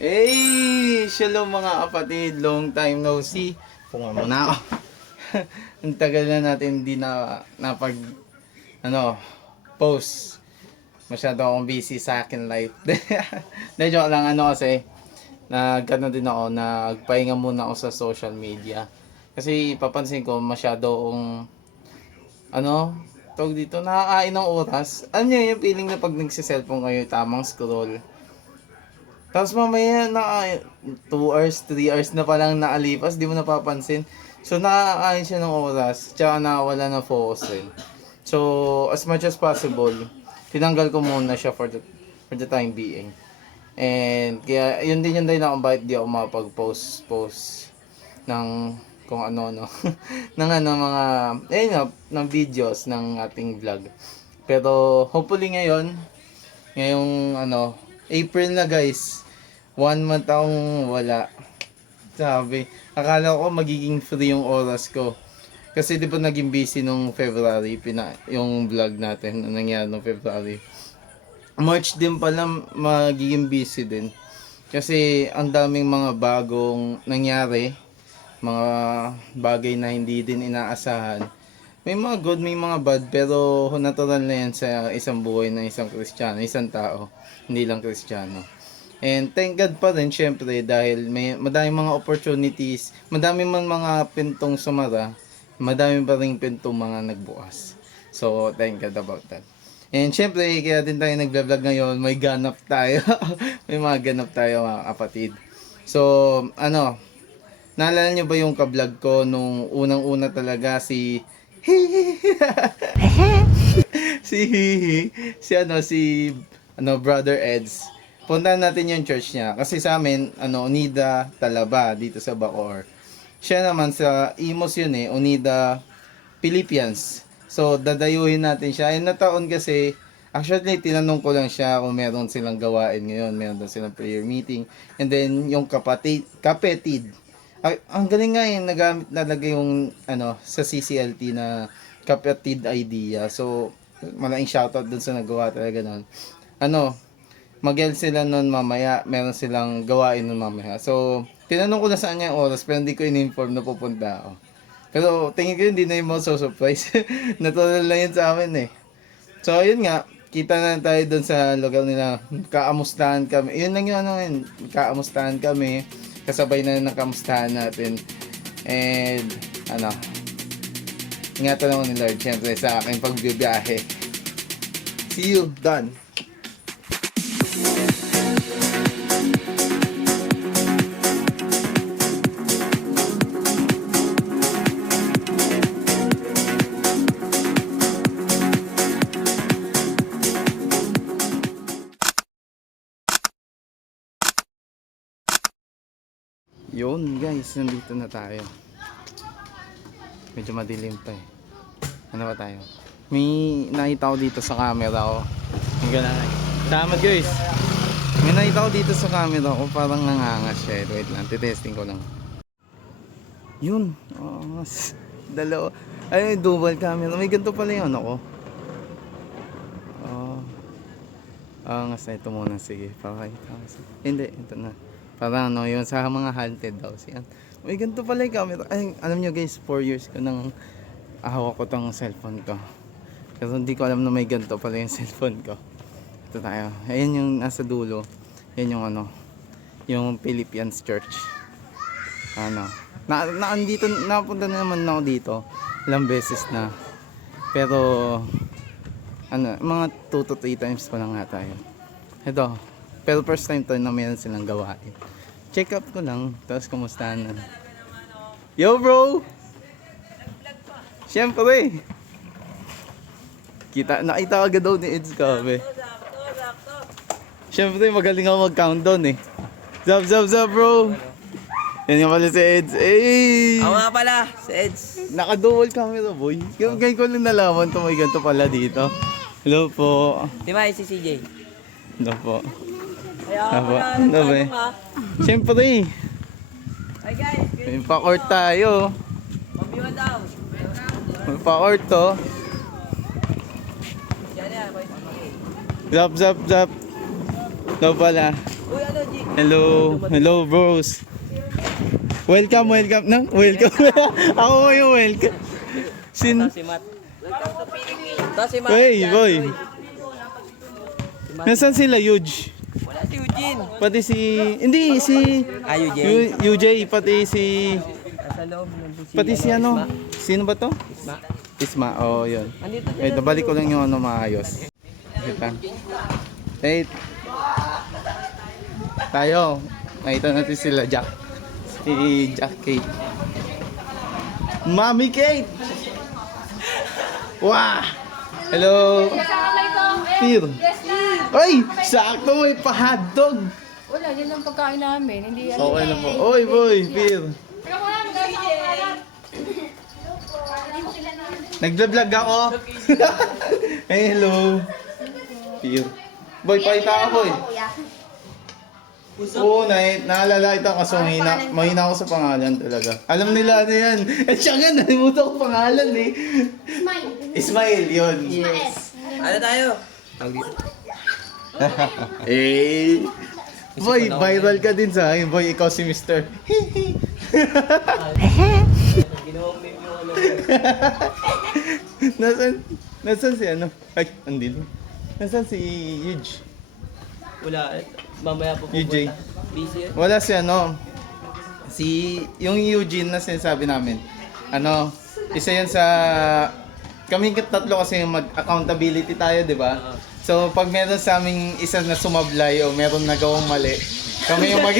Hey! Shalom mga kapatid, long time no see. Punga muna ako. Ang tagal na natin hindi na napag post. Masyado akong busy sa akin life. De joke lang kasi din ako, nagpahinga muna ako sa social media. Kasi papansin ko masyado akong tawag dito, nakakain ng oras. Ano niyo yung feeling na pag nagsi-cellphone kayo, tamang scroll. Tapos mamaya na 2 hours, 3 hours na palang naalipas, di mo napapansin. So nakakain siya ng oras, tsaka nakawala na focus rin. So as much as possible, tinanggal ko muna siya for the time being. And kaya yun din yung dahilan kung bakit di ako makapag-post ng kung ano ng mga ng videos ng ating vlog. Pero hopefully ngayong April na guys, 1 month akong wala. Sabi, akala ko magiging free yung oras ko. Kasi di ba naging busy nung February, yung vlog natin na nangyari nung February. March din pala magiging busy din. Kasi ang daming mga bagong nangyari, mga bagay na hindi din inaasahan. May mga good, may mga bad, pero natural na yan sa isang buhay ng isang Kristiyano, isang tao, hindi lang Kristiyano. And thank God pa rin syempre dahil may madaming mga opportunities, madami man mga pintong sumara, madami pa rin pintong mga nagbukas. So thank God about that. And syempre kaya din tayo nagve-vlog ngayon, may ganap tayo. May mga ganap tayo mga kapatid. So naalala nyo ba yung ka-vlog ko nung unang-una talaga si si Brother Eds. Puntahan natin yung church niya kasi sa amin Unida Talaba dito sa Bacoor. Siya naman sa Imos yun Unida Philippines. So dadayuhin natin siya. Ay nataon kasi actually tinanong ko lang siya kung meron silang gawain ngayon, meron daw silang prayer meeting. And then yung kapetid. Ang galing nga nagamit talaga yung sa CCLT na kapatid idea. So malaking shoutout dun sa nagawa talaga nun. Mag-el sila nun mamaya, meron silang gawain nun mamaya. So tinanong ko na saan niya yung oras pero hindi ko in-inform na pupunta ako. Pero tingin ko hindi na yung mga surprise. Natural lang yun sa amin So ayun nga, kita na tayo dun sa lugar nila. Kaamustahan kami. Yun lang yun kaamustahan kami. Kasabay na nakamustahan natin. And ingatan ako ni Lord syempre sa aking pagbibiyahe. See you, done. Yun guys, nandito na tayo. Medyo madilim pa Ano ba tayo? May nakita ko dito sa camera ko. Salamat guys. May nakita ko dito sa camera ko, parang nangangas siya. Wait lang, titesting ko lang. Yun. Dalawa. Ay, dual camera. May ganito pala yun ako. Angas na ito muna. Sige, pakita. Hindi, ito na. Parang yun sa mga haunted daw siyan. May ganito pala yung camera. Ay, alam nyo guys, 4 years ko nang hawak ko tong cellphone ko. Pero hindi ko alam na may ganito pala yung cellphone ko. Ito tayo. Ayan yung nasa dulo. Ayan yung yung Philippines Church. Andito, napunta na naman ako dito. Ilang beses na. Pero, mga 2 to 3 times pa lang nga tayo. Ito. Pero first time to na meron silang gawain. Check up ko lang, tapos kumustahan na. Yo bro! Siyempre! Nakita agad daw ni Eds Kabe. Siyempre magaling ako mag-countdown Zap bro! Yan nga pala si Eds. Hey! Ako nga pala, si Eds. Naka-dual camera boy. Ngayon ko lang nalaman may ganito pala dito. Hello po. Di ba si CJ? Hello po. Kaya Ano ba Siyempre. Hi guys, may pa-court tayo. pambiwan daw. May pa-court to. Yan yan, boy. Zap. Daw pala. Uy, ano, G? Hello. Hello, bros. Welcome. Nang, welcome. Ako ngayon, welcome. Ito si Matt. Welcome to Philippines. Ito si Matt. Hey, Yan, boy. Si Matt. Nasaan sila, Yuj? Wala si Eugene. Pati si... Hindi, si... Eugene. UJ, pati si... Nasa loob. nandun si, Pati si ano? Isma. Sino ba to? Isma. Isma, oh, yun. Andito Wait, nabalik ko lang yung ano maayos. Kita. Wait. Tayo. Nakita natin sila, Jack. Si Jack Kate. Mami Kate! Wow! Hello! Pir! Ay! Sakto may pa-hotdog! Wala, yan ang pagkain namin. Hindi yan. Okay na po. Oy, boy! Pir! Nagla-vlog ako! Hey, hello! Pir! Boy, pakita ka, boy! Oo, naalala ito kasi mahina ako sa pangalan talaga. Alam nila ano yan. At siya nga, nalimutan ko pangalan eh. Ismail, yun. Yes. Ano tayo? Tawag dito. Eh. Boy, viral ka din sa akin. Boy, ikaw si Mr. Ginawang meme yung ano. Nasaan si ano? Ay, andito. Nasaan si Yuj? Wala. Mamaya po UJ. pupunta. Busy yun. Wala si ano. Yung Eugene na sinasabi namin. Ano, isa yan sa... Kaming tatlo kasi mag-accountability tayo, di ba? So, pag meron sa aming isa na sumablay o meron nagawang mali, kami yung mag...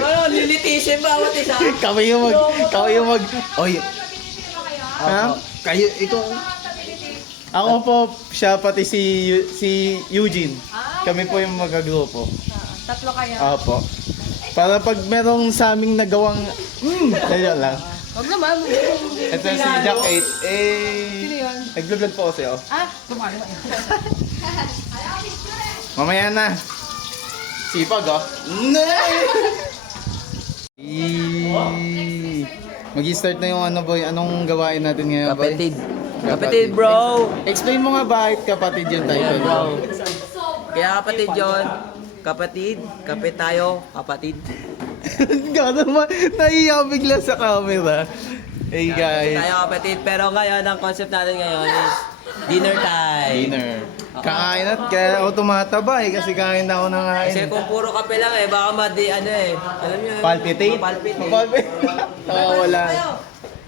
Ano, nilitisin bawat isa. kami yung mag... Oy. Ha? Kayo, ikaw... Ako po, siya pati si Eugene. Kami po yung magagrupo. Tatlo kayo. Opo. Para pag merong sa aming nagawang... Kaya lang. Huwag naman. Ito si Jack 8. Sino yun? Nag-vlog po kasi ako. Kumano ba yun? Mamaya na. Sipag oh. Mag-start na yung ano boy. Anong gawain natin ngayon boy? Kapatid. Kapatid, bro. Explain mo nga bakit kapatid yung title bro. Kaya kapatid John. Kapatid. Kapit tayo. Kapatid. Gano'n naman. Naiiyak bigla sa camera. Hey guys. Tayo kapatid. Pero ngayon, ang concept natin ngayon is dinner time. Dinner. Kakain at kaya ako tumataba eh kasi kain na ako ng Kasi kain. kung puro kape lang baka ano alam niyo. Palpitate? Palpitate. Wala.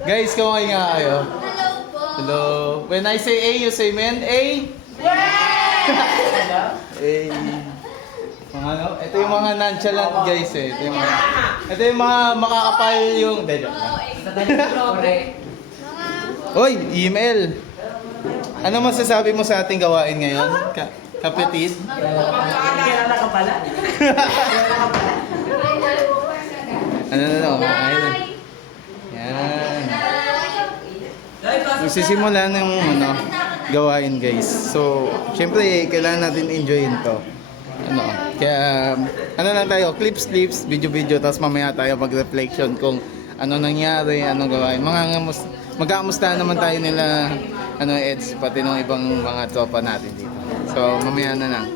Guys, kumakain nga kayo. Hello. When I say A, you say men. A? A. Mga ano? Ito yung mga nonchalant guys eh. Ito yung mga makakapal yung... Hoy, email. Ano masasabi mo sa ating gawain ngayon? Kapatid? Ano? Ayun. Yan. Magsisimula ng gawain guys. So, syempre kailangan natin enjoyin to. Kaya ano lang tayo, clips, video, tapos mamaya tayo mag-reflection kung ano nangyari, anong gawain. Mag-aamusta naman tayo nila Eds, pati ng ibang mga tropa natin dito. So, mamaya na lang.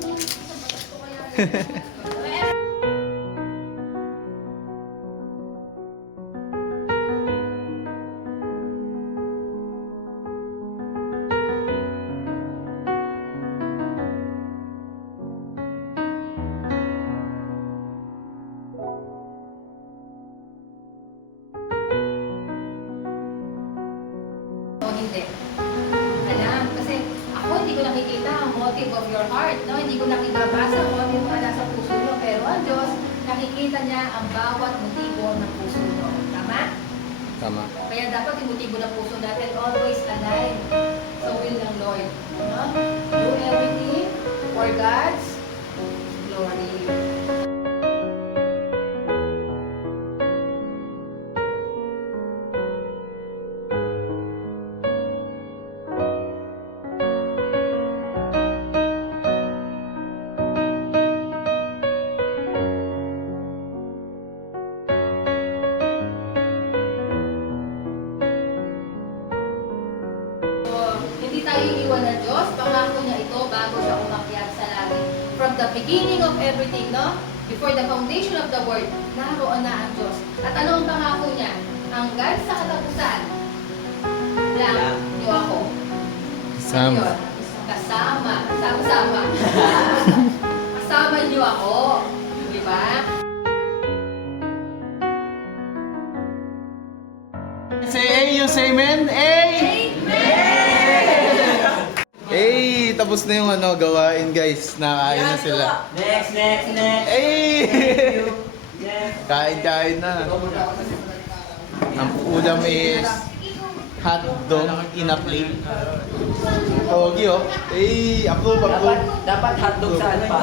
O hindi. Alam, kasi ako hindi ko nakikita ang motive of your heart, no? Hindi ko nakikabasa ang motive na nasa puso nyo, pero ang Diyos, nakikita niya ang bawat motibo ng puso nyo. Tama? Tama. Kaya dapat yung motibo ng puso natin always aligned sa will ng Lord. No? Do everything for God's glory. Hindi tayo iiwan ng Diyos. Pangako niya ito bago siya umakyat sa langit. From the beginning of everything, no? Before the foundation of the world, naroon na ang Diyos. At ano ang pangako niya? Hanggang sa katapusan lang niyo ako. Sam. Yun. Kasama. Sama-sama. Kasama niyo ako. Di ba? Say A, you say amen? A! Hey, tapos na yung gawain guys. Nakain na sila. Next. Hey! Kain na. Ang ulam is hot dog in a plate. Pogi oh. Hey, approve. Dapat hotdog sa ano pa.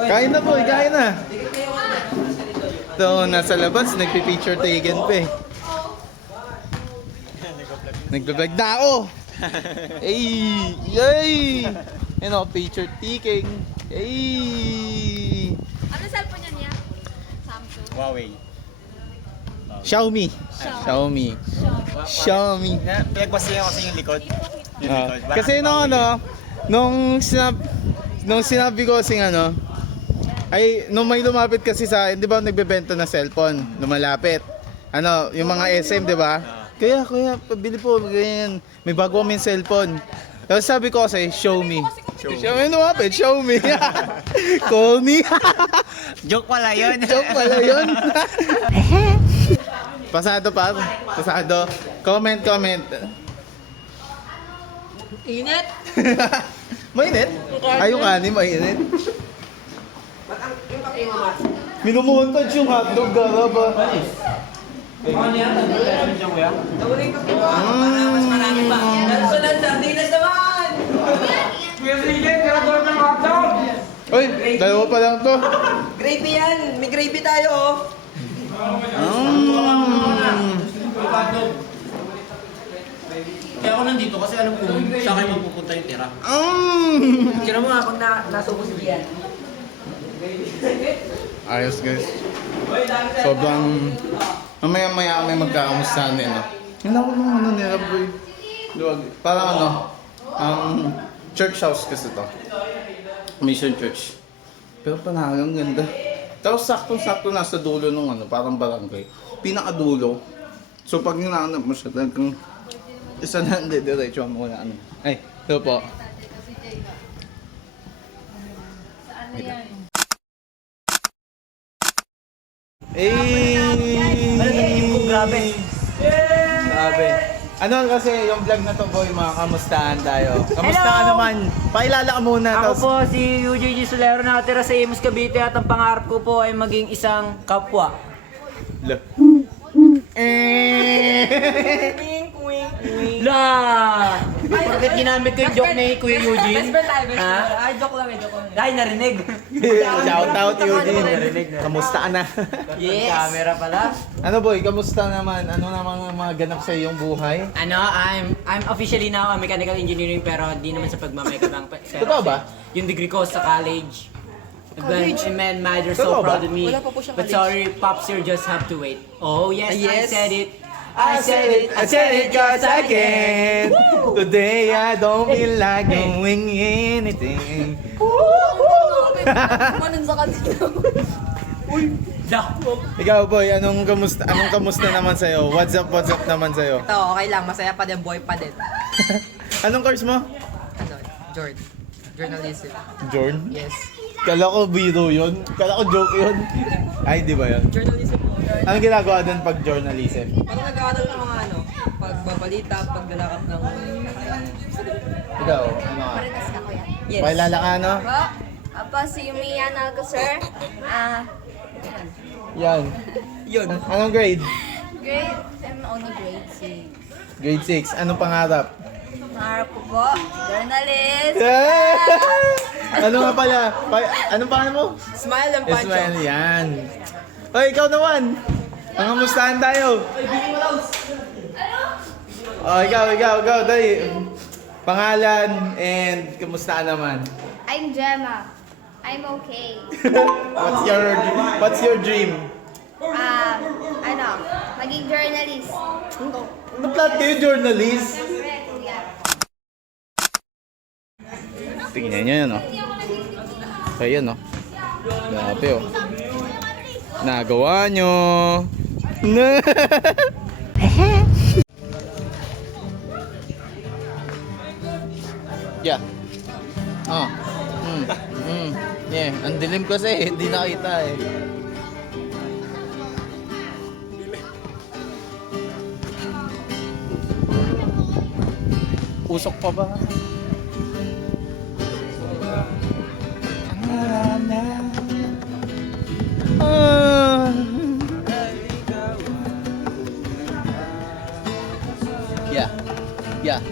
Kain na boy, kain na. Ito, nasa labas, nagpi-picture taken pa eh. Nagbablog na ako. Hey! Yay! Ano, picture taking. Hey! Ano cellphone niya niya? Samsung. Huawei. Xiaomi. Xiaomi. Pinagpasiyan kasi yung likod. Yung Ah, likod. kasi nung sinabi ko kasing nung may lumapit kasi sa akin, di ba nagbebenta na cellphone, lumalapit. Yung mga SM, di ba? Kaya, pabili po, ganyan. May bago kami cellphone. Tapos sabi ko kasi, show me. Xiaomi lumapit, show me. Call me. Joke pala yun. Joke pala yun. Pasado pa. Pasado. Comment. Init! Mainit? Ayong kanin, mainit. Minumuntad yung hotdog, garaba. Ano yan? Nawaling kape mo. Mas marami pa. Sunod, sardinas naman! Kuya Sige, kreador ng hotdog! Uy, dalawa pa lang to. Gravy yan! May gravy tayo oh! Kaya ako nandito kasi alam ko sa akin mapupunta yung tira. Kira mo nga pag nasubo si Gian. Ayos guys. Sobrang mamaya kami magkakamustahan din. Hindi ako nung nila bro. Luwag. Parang church house kasi to. Mission church. Pero panagang ganda. Tapos sakto-sakto nasa dulo nung parang barangay. Pinakadulo. So pag hinahanap mo siya, talagang isa na hindi, diretso mo na Ay, ito po. Grabe. Grabe. Kasi yung vlog na to boy, mga kamustahan tayo. Kamusta ka Hello! naman? Pakilala ka muna. Ako tapos- po si UJG Solero, nakatira sa Imus, Cavite at ang pangarap ko po ay maging isang kapwa. La! Bakit ginamit ko yung joke ni Kuya Eugene? Ha? Ay, joke lang. Dahil narinig. Shout out Eugene. Narinig na. Kamusta ka na? Yes. Camera pala. Boy, kamusta naman? Ano naman ang mga ganap sa iyong buhay? I'm officially now a mechanical engineering pero di naman sa pagmamayabang. Totoo ba? Yung degree ko sa college. Man, mother Totoo so ba? proud of me. Wala pa po siyang But college. sorry, Pops, you just have to wait. Oh yes, Yes. I said it cause I can. Today I don't feel like doing anything. Manon sa kanila. Ikaw boy, anong kamusta naman sa'yo? What's up naman sa'yo? Ito, okay lang. Masaya pa din. Boy pa din. Anong course mo? Ano? Journalism. Jorn? Yes. Kala ko biro yun. Kala ko joke yun. Ay, di ba yun? Journalism po. Anong ginagawa doon pag journalism? Pag nag-aaral ng mga pagbabalita, paglalakap ng... Ikaw, ano ka? Maritas ka, kuya. Yes. Pakilala ka, no? Apo, si Yumiya Nalco, sir. Yan. Yun. Anong grade? I'm only grade 6. Grade 6. Anong pangarap? Pangarap ko po, journalist. Ano nga pala? Anong pangalan mo? Smile and punch. Ismael, yan. Hoy, ikaw naman. Pangamustahan tayo. Oh, ikaw. Dali. Pangalan and kamusta ka naman? I'm Gemma. I'm okay. What's your dream? Maging journalist. Naplat kayo, journalist? Tingnan nyo yan, oh. So, yun, oh. Grabe oh. Nagawa nyo. Na. Yeah. Oh. Yeah, ang dilim kasi, hindi nakita eh. Usok pa ba? Yeah. Yeah.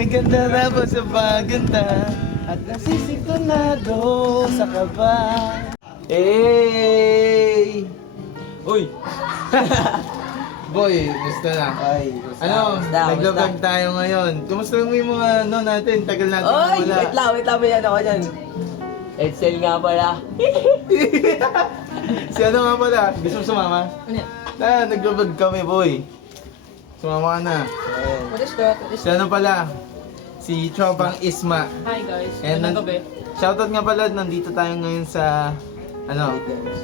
Naganda na ba sa paganda at nasisintonado sa kaba? Hey! Uy! Boy, gusto na. Ay, Ano, nag-vlog tayo ngayon. Kumusta mo yung mga natin? Tagal natin Oy! wala. Wait lang, may ano ko dyan. Edsel nga pala. Si ano nga pala? Gusto mo sumama? Ano yan? Nag-vlog kami, boy. Sumama ka na. What is that? Si ano pala? Si Chopang Isma. Hi guys, And shoutout nga pala, nandito tayo ngayon sa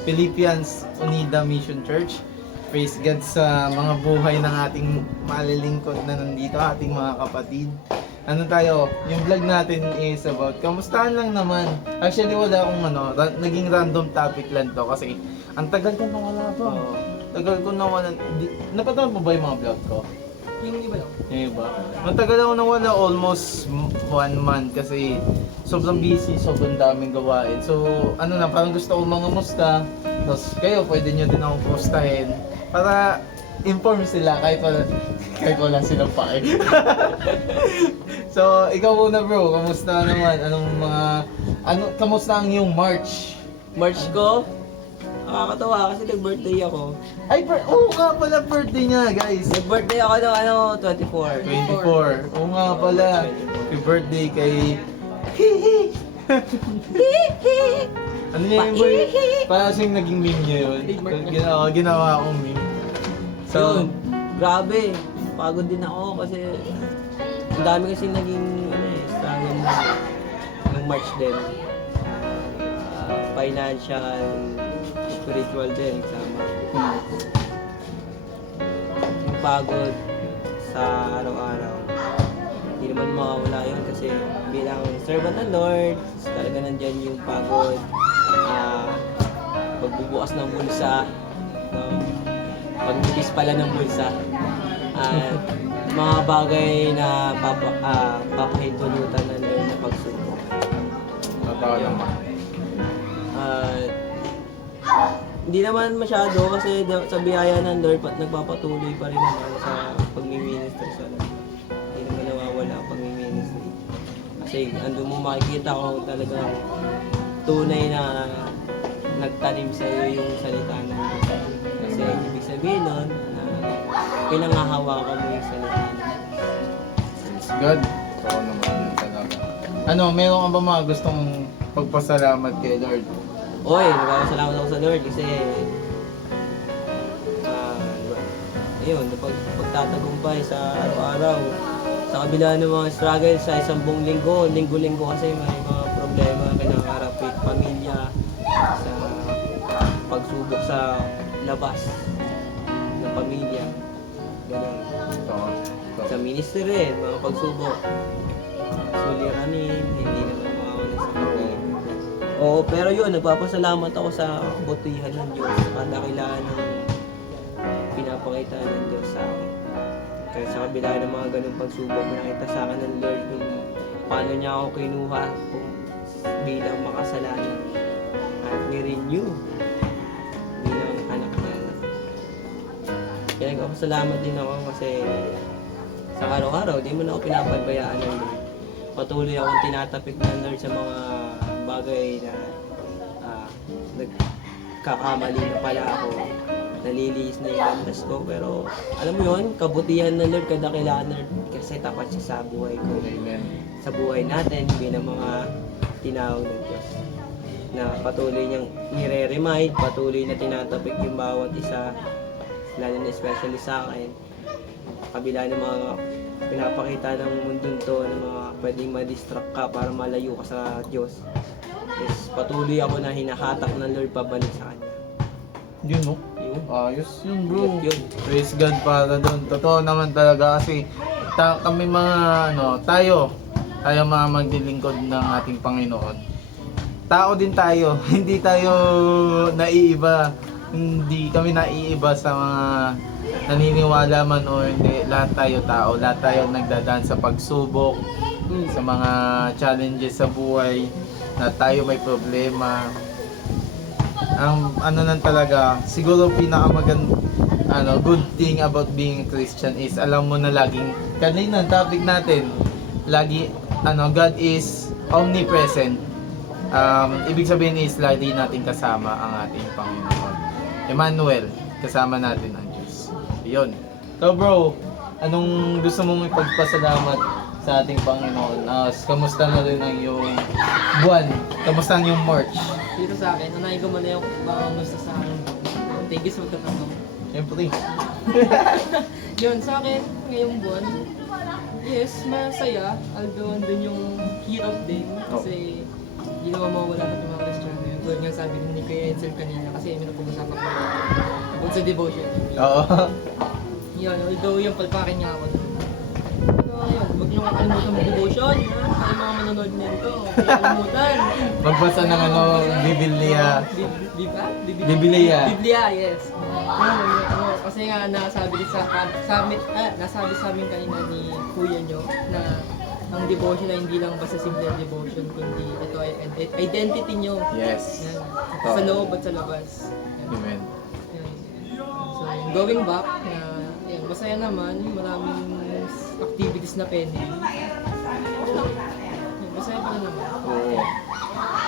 Philippians Unida Mission Church. Praise God sa mga buhay ng ating malilingkod na nandito, ating mga kapatid. Ano tayo, yung vlog natin is about kamustahan lang naman. Actually wala akong naging random topic lang to kasi ang tagal ko nawala pa. Tagal ko nawala. Napatawag mo ba yung mga vlog ko? Yung iba lang. Yung iba? Matagal ako nawala, almost 1 month kasi sobrang busy, sobrang daming gawain. So, parang gusto ko mga musta. Tapos kayo, pwede nyo din akong postahin para inform sila kahit wala silang pake. So, ikaw muna bro, kamusta naman? Kamusta ang iyong March? March ko? Nakakatawa kasi nag-birthday ako. Ay, nga pala birthday niya guys. Nag-birthday ako ng 24. 24. Oo nga pala. Happy birthday kay... Ano niya yung boy? Parang siyang naging meme niya yun. Ginawa akong meme. So, Yun, grabe. Pagod din ako kasi ang dami kasi naging struggle ng March din. Financial, spiritual din, sama. Yung pagod sa araw-araw. Hindi naman mawawala yun kasi bilang servant ng Lord, talaga nandyan yung pagod. Pagbubukas ng bulsa, no? Pagbibis pala ng bulsa. Mga bagay na papahintulutan ng Lord na pagsubok. Tatawa naman. Hindi naman masyado kasi sa biyaya ng Lord nagpapatuloy pa rin naman sa pagmi-minister sa Lord. Hindi naman nawawala ang pagmi-ministry. Kasi andun mo makikita ko talagang tunay na nagtanim sa iyo yung salita ng Diyos. Kasi ibig sabihin nun na pinangahawakan mo yung salita ng Diyos. It's good. Oo naman talaga. Meron ka ba mga gustong pagpasalamat kay Lord? Oy, nagpapasalamat ako sa Lord kasi ayun, pagtatagumpay sa araw-araw sa kabila ng mga struggle sa isang buong linggo-linggo kasi may mga problema kinakaharap with pamilya, sa pagsubok sa labas ng pamilya, ganun. Sa ministry rin, mga pagsubok, suliranin, hindi naman mawawala sa pamilya. Oo, pero yun, nagpapasalamat ako sa kabutihan ng Diyos, sa kadakilaan ng pinapakita ng Diyos sa akin. Kaya sa kabila ng mga ganung pagsubok, nakita sa akin ng Lord kung paano niya ako kinuha bilang makasalanan at ni-renew bilang anak niya. Kaya nagpapasalamat din ako kasi sa araw-araw, di mo na ako pinapabayaan ng Lord. Patuloy akong tinatapik ng Lord sa mga bagay na nagkakamali na pala ako. Naliliis na yung landas ko. Pero alam mo yun, kabutihan ng Lord, kadakilaan ng Lord kasi tapat siya sa buhay ko. Amen. Sa buhay natin bilang mga tinawag ng Diyos. Na patuloy niyang nire-remind, patuloy na tinatapik yung bawat isa, lalo na especially sa akin. Kabila ng mga pinapakita ng mundong to, ng mga pwedeng ma-distract ka para malayo ka sa Diyos. Is patuloy ako na hinahatak ng Lord pabalik sa Kanya. Yun, no? Yun. Ayos yun, bro. Yun. Praise God para doon. Totoo naman talaga kasi kami mga tayo mga maglilingkod ng ating Panginoon. Tao din tayo, hindi tayo naiiba. Hindi kami naiiba sa mga naniniwala man o hindi. Lahat tayo tao, lahat tayo nagdadaan sa pagsubok, sa mga challenges sa buhay, na tayo may problema. Ang lang talaga, siguro good thing about being a Christian is alam mo na laging, kanina topic natin, lagi, God is omnipresent. Ibig sabihin is lagi natin kasama ang ating Panginoon. Emmanuel, kasama natin ang Diyos. Yun. So bro, anong gusto mong ipagpasalamat sa ating Panginoon? Kamusta na rin ang iyong buwan? Kamusta ang iyong March? Dito sa akin, unahin ko muna yung gusto sa akin. Thank you sa pagtatanong. Siyempre. Yun, sa akin, ngayong buwan, yes, masaya. Although, andun yung hirap din. Kasi, hindi naman mawawala na yung mga Kristiyano. Yung tulad nga sabi ni Kuya Edsel kanina, kasi may napag-usapan ko about sa devotion. Oo. Yun, although yung palpakin niya ako. So, yun, huwag niyo kakalimutan mag-devotion. Sa mga manonood nito, huwag kakalimutan. Magbasa ng Biblia. Biblia. Biblia, yes. Kasi nga nasabi sa amin kanina ni Kuya nyo na ang devotion ay hindi lang basta simple devotion, kundi ito ay identity nyo. Yes. Yan. Ito. Sa loob at sa labas. Yan. Amen. Yan. So, going back, yan, masaya naman, maraming activities na pending. Yan, masaya pa rin naman. Oo.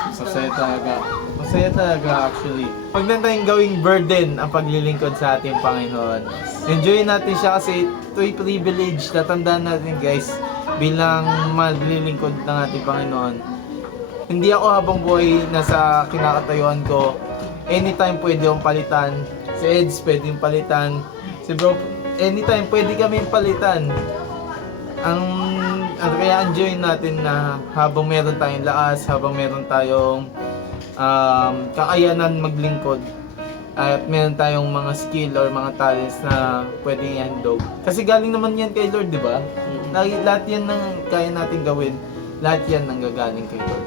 Masaya talaga. Masaya talaga actually. Huwag na tayong gawing burden ang paglilingkod sa ating Panginoon. Enjoy natin siya kasi ito'y privilege. Tatandaan natin guys, bilang maglilingkod ng ating Panginoon. Hindi ako habang buhay nasa kinakatayuan ko. Anytime pwede akong palitan. Si Eds pwedeng palitan. Si bro, anytime pwede kaming palitan. Kaya enjoy natin na habang meron tayong lakas, habang meron tayong kakayanan maglingkod, at meron tayong mga skill or mga talents na pwedeng i-handog. Kasi galing naman yan kay Lord, di ba? Lahat yan ng kaya natin gawin, lahat yan nanggagaling kay Lord.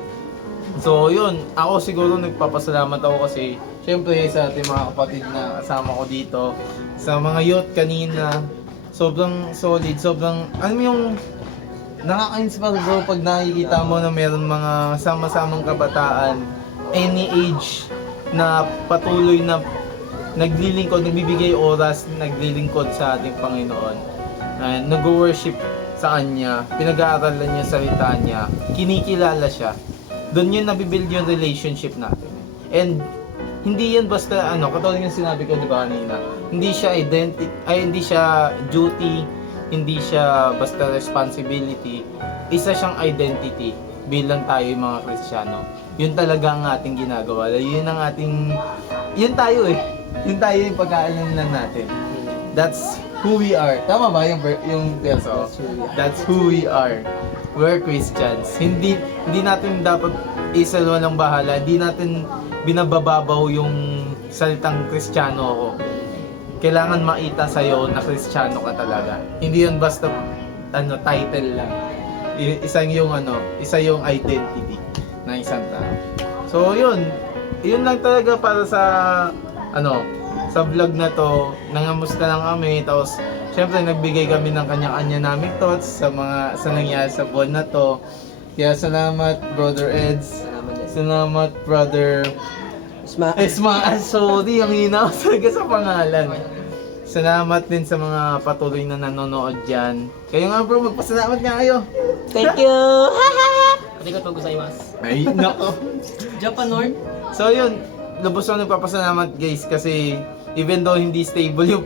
So yun, ako siguro nagpapasalamat ako kasi syempre sa ating mga kapatid na kasama ko dito, sa mga youth kanina, sobrang solid, sobrang, ano yung nakaka-inspire bro pag nakikita mo na meron mga sama-samang kabataan, any age, na patuloy na naglilingkod, nagbibigay oras, naglilingkod sa ating Panginoon. Nag-worship sa Kanya, pinag-aaralan niya salita niya, kinikilala siya. Doon yun nabibuild yung relationship natin. And hindi yan basta katulad yung sinabi ko di ba kanina, hindi siya hindi siya duty, hindi siya basta responsibility, isa siyang identity bilang tayo yung mga Kristiyano. Yun talaga ang ating ginagawa. Yun tayo yung pagkaalam natin. That's who we are. Tama ba yung verso? That's who we are. We're Christians. Hindi natin dapat walang bahala. Hindi natin binabababaw yung salitang Kristiyano ako. Kailangan makita sa'yo na Kristiyano ka talaga. Hindi yan basta title lang. Isa yung identity ng isang tao. So yun lang talaga para sa sa vlog na to. Nangamusta lang kami, tapos syempre nagbigay kami ng kanya-kanya naming thoughts sa nangyari sa buwan na to. Kaya salamat Brother Eds. Salamat Brother Esma. Sorry, ang hina ko talaga sa pangalan. Salamat din sa mga patuloy na nanonood dyan. Kayo nga bro, magpasalamat nga kayo. Thank you! Arigatou gozaimasu. Ay, nako. Japan Lord. So yun, lubos ako nagpapasalamat guys kasi even though hindi stable yung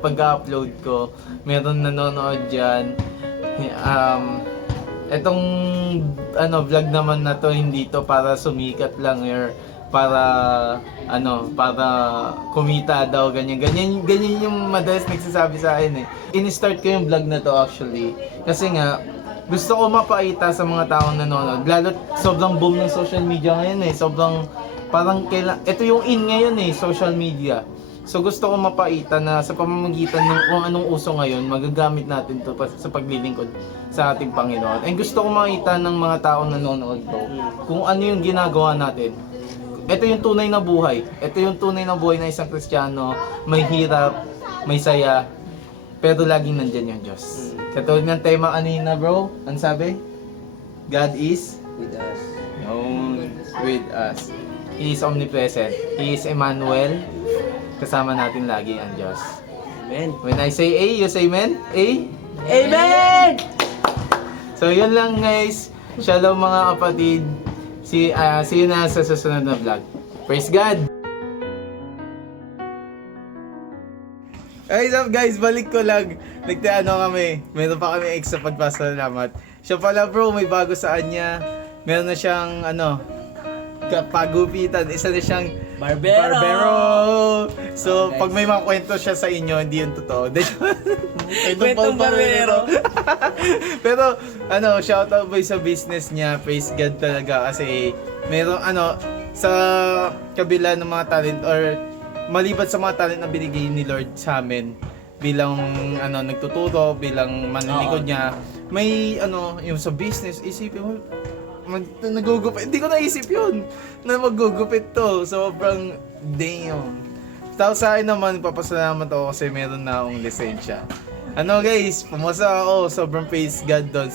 pag-upload ko, meron nanonood dyan. Etong vlog naman na to, hindi to para sumikat lang or para kumita daw, ganyan yung madalas nagsasabi sa akin eh. In-start ko yung vlog na to actually kasi nga gusto ko mapaita sa mga taong nanonood. Lalo sobrang boom ng social media ngayon eh. Sobrang parang ito yung in ngayon eh, social media. So gusto ko mapaita na sa pamamagitan ng kung anong uso ngayon, magagamit natin to sa paglilingkod sa ating Panginoon. And gusto ko makita ng mga taong nanonood to kung ano yung ginagawa natin. Ito yung tunay na buhay. Ito yung tunay na buhay ng isang Kristiyano. May hirap, may saya, pero laging nandyan yung Diyos. Katulad ng tema kanina bro, ano sabi? God is With us. with us. He is omnipresent. He is Emmanuel. Kasama natin lagi ang Diyos. Amen. When I say A, you say amen? A? Amen! So yun lang guys. Shalom mga kapatid. See you na sa susunod na vlog. Praise God! Hey up guys, balik ko lang. Kami. Meron pa kami extra pagpasalamat. Siya pala bro, may bago sa kanya. Meron na siyang pagupitan. Isa na siyang barbero. So, pag may mga kwento siya sa inyo, hindi yun totoo. Kwentong barbero. Pero, shoutout boy sa business niya. Praise God talaga kasi meron, sa kabila ng mga talent or maliban sa mga talent na binigay ni Lord sa amin bilang nagtuturo, bilang manlilingkod niya, may yung sa business, isipin mo, nagugupit. Hindi ko naisip yun na magugupit to. Sobrang damn. Tapos sa akin naman, papasalamat ako kasi meron na akong lisensya. Guys, pumasa ako. Sobrang praise God doon.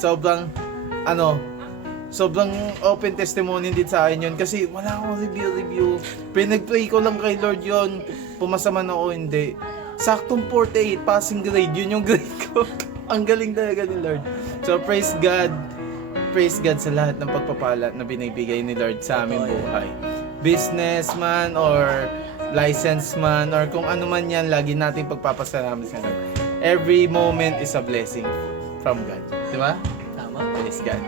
Sobrang open testimony din sa akin yun kasi wala akong review. Pinag-pray ko lang kay Lord yun. Pumasa man ako, hindi. Saktong 48 passing grade. Yun yung grade ko. Ang galing talaga ni Lord. So praise God. Praise God sa lahat ng pagpapala na binibigay ni Lord sa aming buhay. Businessman or license man or kung ano man yan, lagi natin pagpapasalamat sa Lord. Every moment is a blessing from God. Diba? Tama. Praise God.